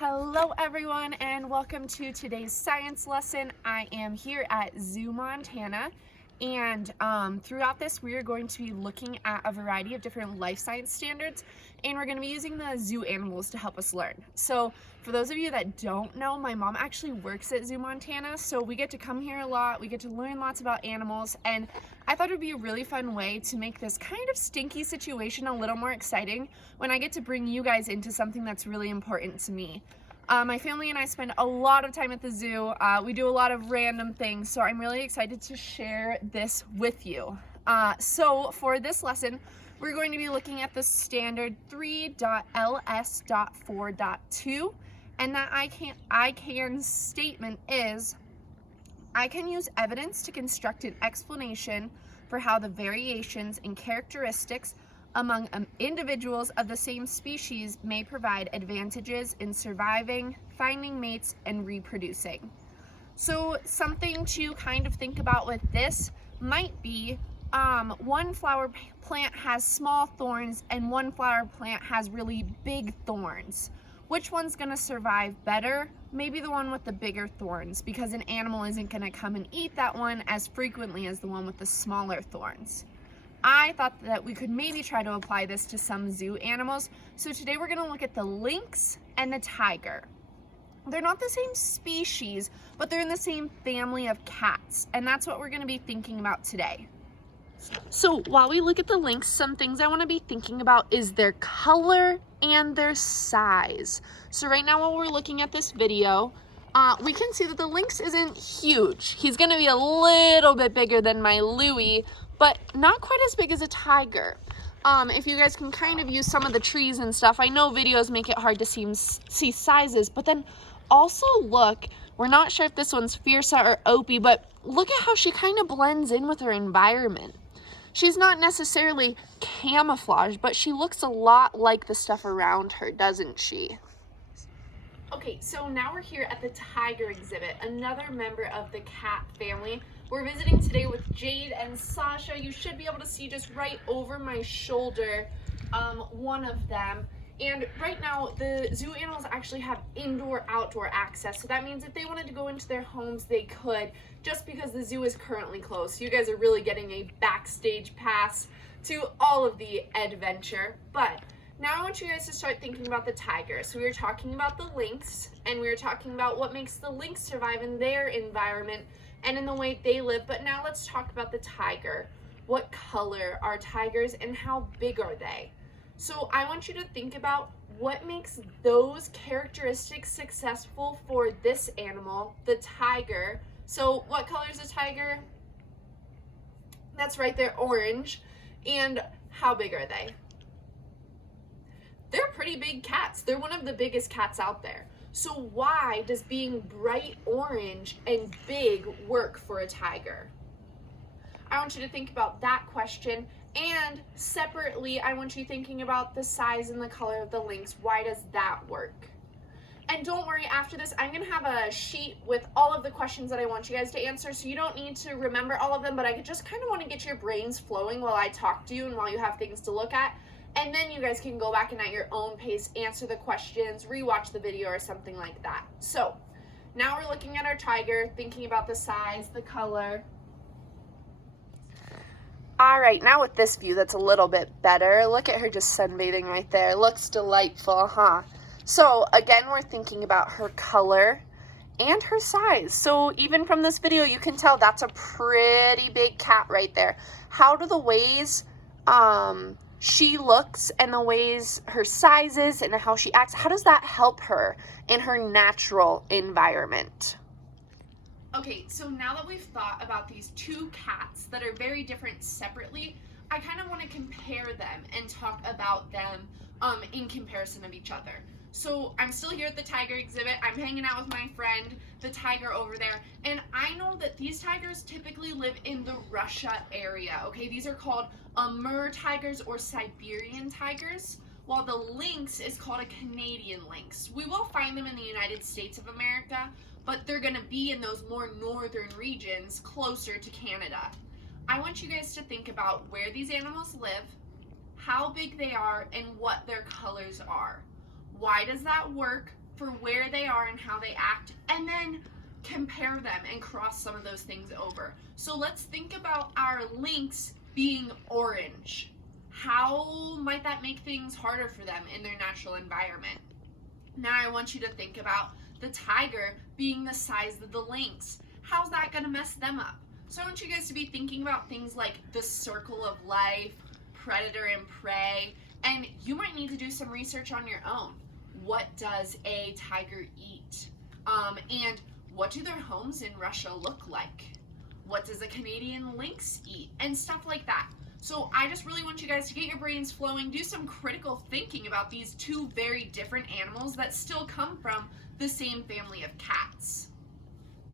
Hello everyone and welcome to today's science lesson. I am here at Zoo Montana and throughout this we are going to be looking at a variety of different life science standards, and we're going to be using the zoo animals to help us learn. So for those of you that don't know, my mom actually works at Zoo Montana, so we get to come here a lot, we get to learn lots about animals, and I thought it would be a really fun way to make this kind of stinky situation a little more exciting when I get to bring you guys into something that's really important to me. My family and I spend a lot of time at the zoo. We do a lot of random things, so I'm really excited to share this with you. So for this lesson, we're going to be looking at the standard 3.ls.4.2, and that I can statement is, I can use evidence to construct an explanation for how the variations in characteristics among individuals of the same species may provide advantages in surviving, finding mates, and reproducing. So something to kind of think about with this might be one flower plant has small thorns and one flower plant has really big thorns. Which one's going to survive better? Maybe the one with the bigger thorns, because an animal isn't going to come and eat that one as frequently as the one with the smaller thorns. I thought that we could maybe try to apply this to some zoo animals. So today we're going to look at the lynx and the tiger. They're not the same species, but they're in the same family of cats, and that's what we're going to be thinking about today. So while we look at the lynx, some things I want to be thinking about is their color and their size. So right now while we're looking at this video, we can see that the lynx isn't huge. He's going to be a little bit bigger than my Louie, but not quite as big as a tiger. If you guys can kind of use some of the trees and stuff, I know videos make it hard to see sizes, but then also look, we're not sure if this one's Fierce or Opie, but look at how she kind of blends in with her environment. She's not necessarily camouflaged, but she looks a lot like the stuff around her, doesn't she? Okay, so now we're here at the tiger exhibit, another member of the cat family. We're visiting today with Jade and Sasha. You should be able to see just right over my shoulder one of them. And right now, the zoo animals actually have indoor-outdoor access. So that means if they wanted to go into their homes, they could, just because the zoo is currently closed. So you guys are really getting a backstage pass to all of the adventure. But now I want you guys to start thinking about the tiger. So we were talking about the lynx, and we were talking about what makes the lynx survive in their environment and in the way they live. But now let's talk about the tiger. What color are tigers and how big are they? So I want you to think about what makes those characteristics successful for this animal, the tiger. So what color is a tiger? That's right there, orange. And how big are they? They're pretty big cats. They're one of the biggest cats out there. So why does being bright orange and big work for a tiger? I want you to think about that question, and separately, I want you thinking about the size and the color of the lynx. Why does that work? And don't worry, after this, I'm going to have a sheet with all of the questions that I want you guys to answer, so you don't need to remember all of them, but I just kind of want to get your brains flowing while I talk to you and while you have things to look at. And then you guys can go back and at your own pace answer the questions, rewatch the video or something like that. So now we're looking at our tiger, thinking about the size, the color. All right, now with this view that's a little bit better, look at her just sunbathing right there. Looks delightful, huh? So again, we're thinking about her color and her size. So even from this video, you can tell that's a pretty big cat right there. How do the ways she looks and the ways her size is and how she acts, how does that help her in her natural environment? Okay, so now that we've thought about these two cats that are very different separately, I kind of want to compare them and talk about them in comparison of each other. So I'm still here at the tiger exhibit. I'm hanging out with my friend, the tiger over there, and I know that these tigers typically live in the Russia area, okay? These are called Amur tigers or Siberian tigers, while the lynx is called a Canadian lynx. We will find them in the United States of America, but they're going to be in those more northern regions closer to Canada. I want you guys to think about where these animals live, how big they are, and what their colors are. Why does that work for where they are and how they act, and then compare them and cross some of those things over. So let's think about our lynx being orange. How might that make things harder for them in their natural environment? Now I want you to think about the tiger being the size of the lynx. How's that going to mess them up? So I want you guys to be thinking about things like the circle of life, predator and prey, and you might need to do some research on your own. What does a tiger eat? And what do their homes in Russia look like? What does a Canadian lynx eat? And stuff like that. So I just really want you guys to get your brains flowing, do some critical thinking about these two very different animals that still come from the same family of cats.